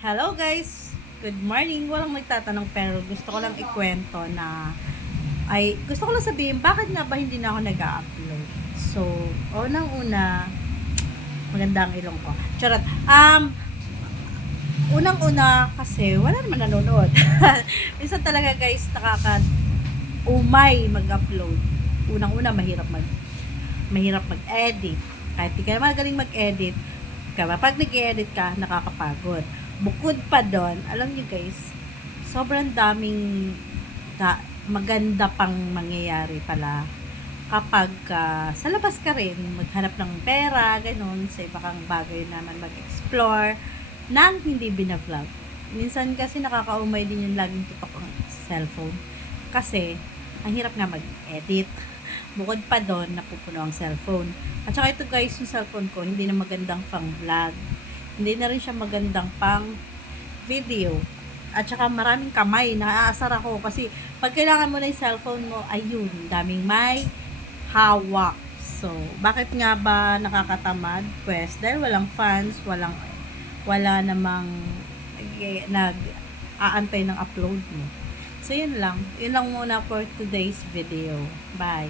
Hello guys! Good morning! Walang nagtatanong pero gusto ko lang ikwento na gusto ko lang sabihin bakit nga ba hindi na ako nag-upload. So, unang-una, maganda ang ilong ko. Charot. Unang-una kasi wala naman nanonood. Minsan talaga guys umay mag-upload. Unang-una mahirap mag-edit. Kahit di ka naman magaling mag-edit, kapag nag-edit ka, nakakapagod. Bukod pa doon, alam niyo guys, sobrang daming maganda pang mangyayari pala kapag sa labas ka rin, maghanap ng pera, ganun, sa iba kang bagay naman mag-explore nang hindi binavlog. Minsan kasi nakakaumay din yung laging tutok ang cellphone. Kasi, ang hirap nga mag-edit. Bukod pa doon, napupuno ang cellphone. At saka ito guys, yung cellphone ko, hindi na magandang pang vlog. Hindi na rin siya magandang pang video. At saka maraming kamay. Naaasar ako kasi pag kailangan mo na yung cellphone mo, ayun, daming may hawak. So, bakit nga ba nakakatamad? Pues, dahil walang fans, wala namang nag-aantay ng upload mo. So, yun lang. Yun lang muna for today's video. Bye.